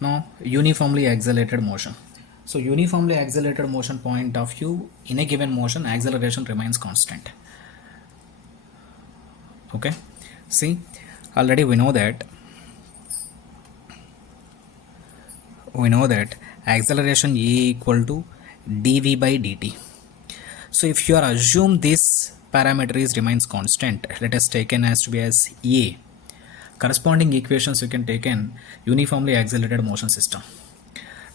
Now uniformly accelerated motion. So uniformly accelerated motion point of view, in a given motion acceleration remains constant. Okay, see, already we know that acceleration E equal to dv by dt. So if you are assume this parameter is remains constant, let us taken as to be as A. Corresponding equations you can take in uniformly accelerated motion system.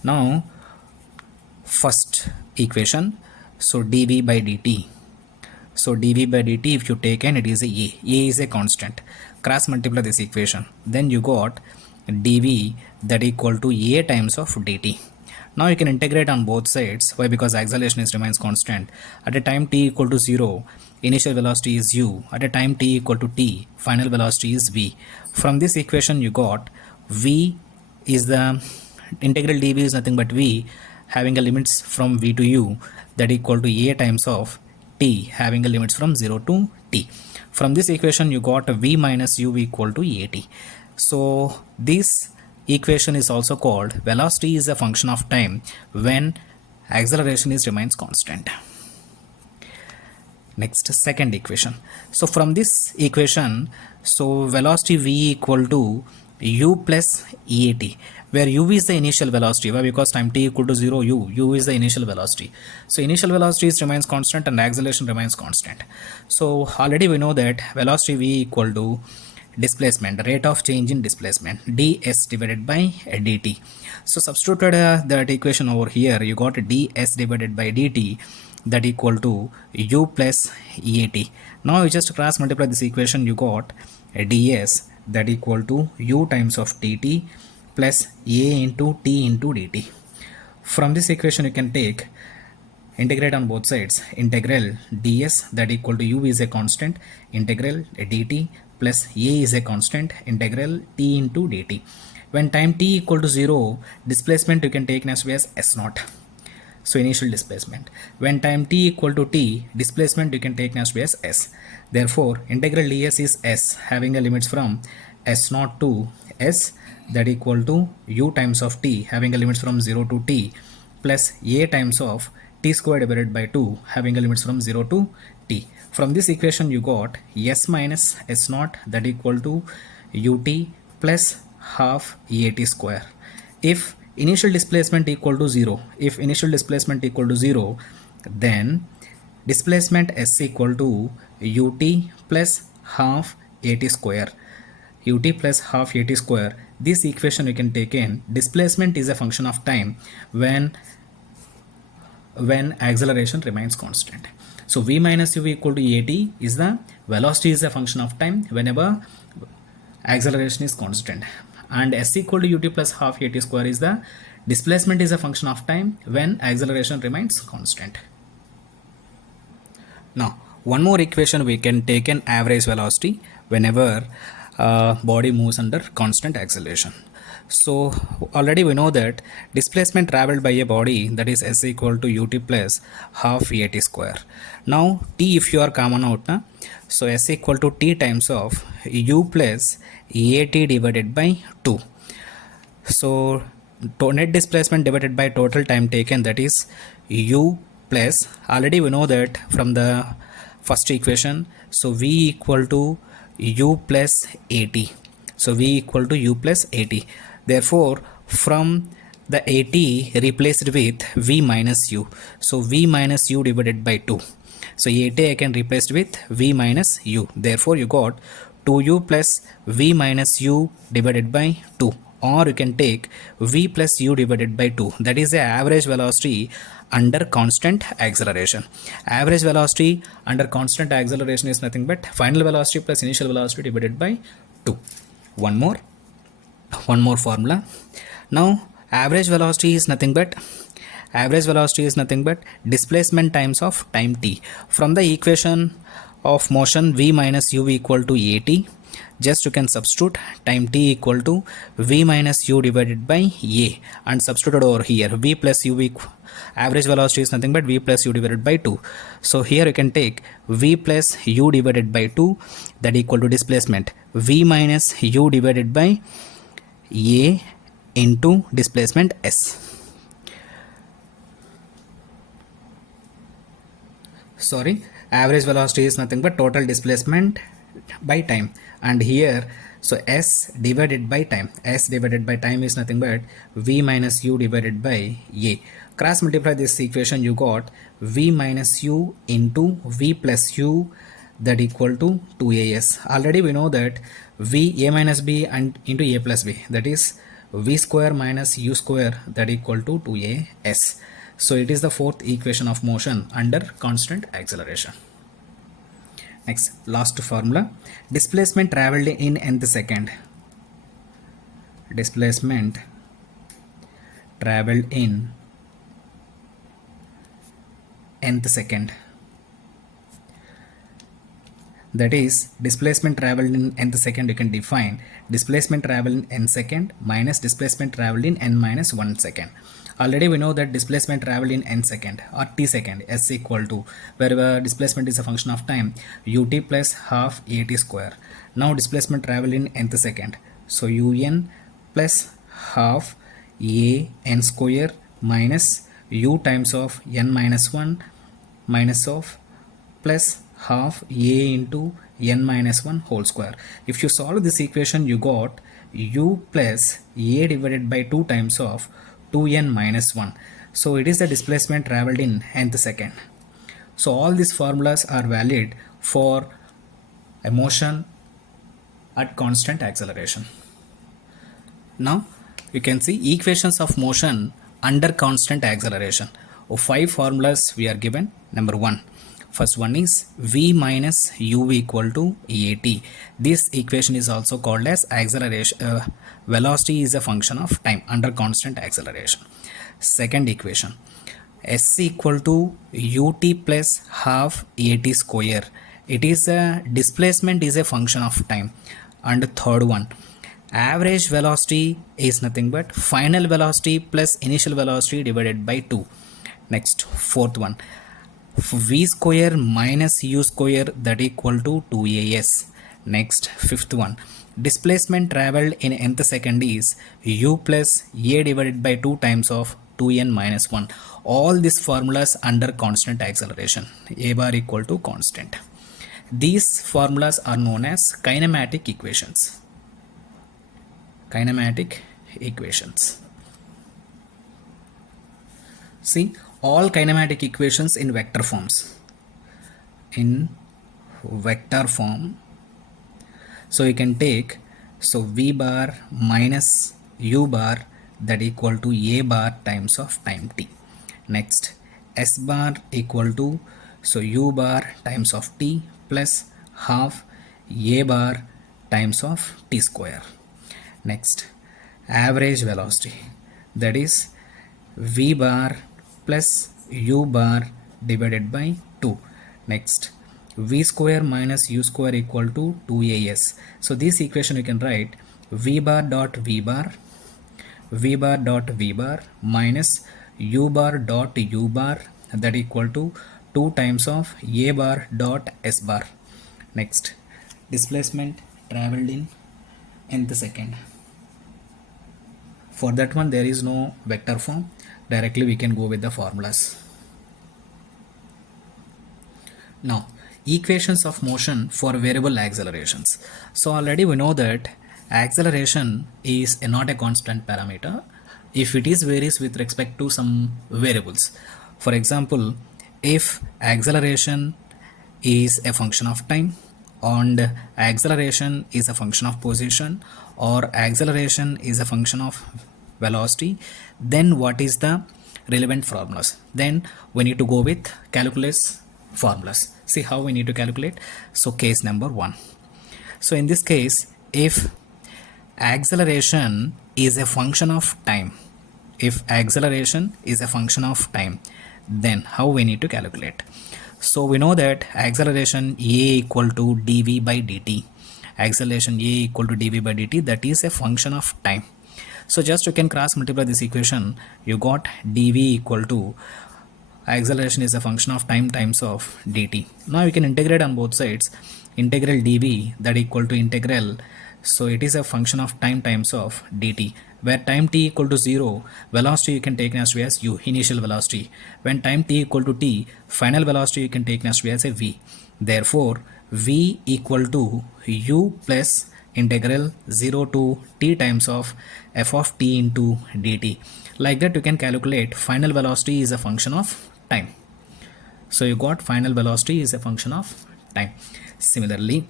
Now first equation, so dv by dt. So dv by dt, if you take in, it is a is a constant. Cross multiply this equation, then you got dv that equal to a times of dt. Now you can integrate on both sides. Why? Because acceleration is remains constant. At a time t equal to 0, initial velocity is u. At a time t equal to t, final velocity is v. From this equation you got v is the integral dv is nothing but v having a limits from v to u, that equal to a times of t having a limits from 0 to t. From this equation you got v minus u equal to at. So this equation is also called velocity is a function of time when acceleration is remains constant. Next, second equation. So from this equation, so velocity v equal to u plus at, where u is the initial velocity. Why? Because time t equal to 0, u is the initial velocity. So initial velocity is remains constant and acceleration remains constant. So already we know that velocity v equal to displacement, rate of change in displacement, ds divided by dt. So substituted that equation over here, you got ds divided by dt that equal to u plus at. Now you just cross multiply this equation, you got ds that equal to u times of dt plus a into t into dt. From this equation you can take integrate on both sides, integral ds that equal to u is a constant, integral dt plus a is a constant, integral t into dt. When time t equal to 0, displacement you can take as s naught. So initial displacement. When time t equal to t, displacement you can take as s. Therefore integral ds is s having a limits from s naught to s, that equal to u times of t having a limits from 0 to t plus a times of t square divided by 2 having a limits from 0 to t. From this equation you got s minus s naught that equal to ut plus half at square. If initial displacement equal to 0, then displacement s equal to ut plus half at square. This equation you can take in displacement is a function of time when acceleration remains constant. So v minus u equal to at is the velocity is a function of time whenever acceleration is constant, and s equal to ut plus half at square is the displacement is a function of time when acceleration remains constant. Now one more equation we can take an average velocity whenever body moves under constant acceleration. So already we know that displacement traveled by a body, that is s equal to ut plus half at square. Now t if you are common out, so s equal to t times of u plus at divided by 2. So net displacement divided by total time taken, that is u plus, already we know that from the first equation, so v equal to u plus at. So v equal to u plus at. Therefore from the at replaced with v minus u, so v minus u divided by 2. So at I can replace with v minus u. Therefore you got 2u plus v minus u divided by 2, or you can take v plus u divided by 2. That is the average velocity under constant acceleration. Average velocity under constant acceleration is nothing but final velocity plus initial velocity divided by 2. One more formula. Now average velocity is nothing but displacement times of time t. From the equation of motion v minus u equal to at, just you can substitute time t equal to v minus u divided by a and substitute over here v plus u equal, average velocity is nothing but v plus u divided by 2. So here you can take v plus u divided by 2 that equal to displacement v minus u divided by a into displacement s. Sorry, average velocity is nothing but total displacement by time, and here so s divided by time, s divided by time is nothing but v minus u divided by a. Cross multiply this equation, you got v minus u into v plus u, that equal to 2as. Already we know that v a minus b and into a plus b, that is v square minus u square, that equal to 2as. So it is the fourth equation of motion under constant acceleration. Next, last formula, displacement traveled in nth second. Displacement traveled in nth second, that is displacement traveled in nth second. You can define displacement traveled in n second minus displacement traveled in n minus 1 second. Already we know that displacement traveled in n second or t second, s equal to, where displacement is a function of time, ut plus half at square. Now displacement traveled in nth second, so un plus half a n square minus u times of n minus 1 minus of plus half a into n minus 1 whole square. If you solve this equation, you got u plus a divided by 2 times of 2n minus 1. So it is the displacement traveled in nth second. So all these formulas are valid for a motion at constant acceleration. Now you can see equations of motion under constant acceleration. 5 formulas we are given. Number 1, first one is v minus u equal to at. This equation is also called as acceleration, velocity is a function of time under constant acceleration. Second equation, s equal to ut plus half at square. It is a displacement is a function of time. And third one, average velocity is nothing but final velocity plus initial velocity divided by 2. Next, fourth one, v square minus u square, that equal to 2as. Next, fifth one, displacement traveled in nth second is u plus a divided by 2 times of 2n minus 1. All these formulas under constant acceleration, a bar equal to constant. These formulas are known as kinematic equations. Kinematic equations. See, all kinematic equations in vector forms. In vector form, so you can take, so v bar minus u bar, that equal to a bar times of time t. Next, s bar equal to, so u bar times of t plus half a bar times of t square. Next, average velocity, that is v bar plus u bar divided by 2. Next, v square minus u square equal to 2as. So this equation you can write v bar dot v bar dot v bar minus u bar dot u bar, that equal to 2 times of a bar dot s bar. Next, displacement traveled in nth second. For that one there is no vector form, directly we can go with the formulas. Now, equations of motion for variable accelerations. So already we know that acceleration is not a constant parameter if it is varies with respect to some variables. For example, if acceleration is a function of time and acceleration is a function of position, or acceleration is a function of velocity, then what is the relevant formulas? Then we need to go with calculus formulas. See how we need to calculate. So case number 1. So in this case, if acceleration is a function of time, then how we need to calculate? So we know that acceleration a equal to dv by dt. Acceleration a equal to dv by dt, that is a function of time. So just you can cross multiply this equation, you got dv equal to acceleration is a function of time times of dt. Now you can integrate on both sides. Integral dv, that equal to integral, so it is a function of time times of dt, where time t equal to 0, velocity you can take as u, initial velocity. When time t equal to t, final velocity you can take as a v. Therefore v equal to u plus integral 0 to t times of f of t into dt. Like that you can calculate final velocity is a function of time. So you got final velocity is a function of time. Similarly,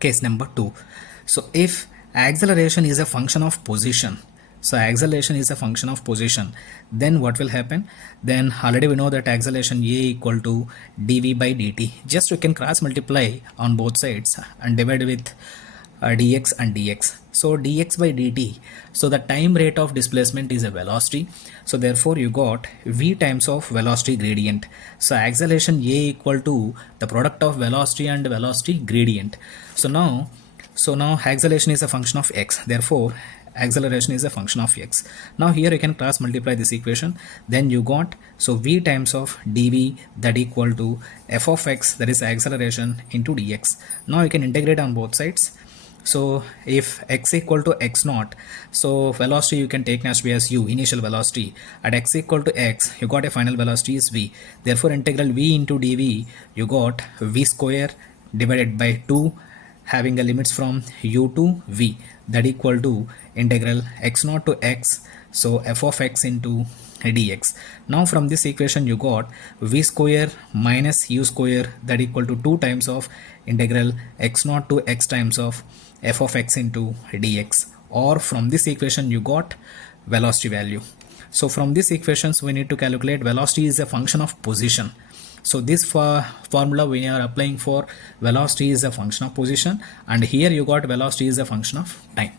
case number 2. So if acceleration is a function of position, so acceleration is a function of position, then what will happen? Then already we know that acceleration a equal to dv by dt. Just you can cross multiply on both sides and divide with dx and dx. So dx by dt, so the time rate of displacement is a velocity, so therefore you got v times of velocity gradient. So acceleration a equal to the product of velocity and velocity gradient. So now acceleration is a function of x, therefore acceleration is a function of x. Now here you can cross multiply this equation, then you got so v times of dv that equal to f of x, that is acceleration, into dx. Now you can integrate on both sides. So if x equal to x naught, so velocity you can take as u, initial velocity. At x equal to x, you got a final velocity is v. Therefore integral v into dv, you got v square divided by 2, having a limits from u to v, that equal to integral x naught to x, so f of x into dx. Now from this equation you got v square minus u square, that equal to 2 times of integral x naught to x times of f of x into dx. Or from this equation you got velocity value. So from these equations we need to calculate velocity is a function of position. So this formula we are applying for velocity is a function of position, and here you got velocity is a function of time.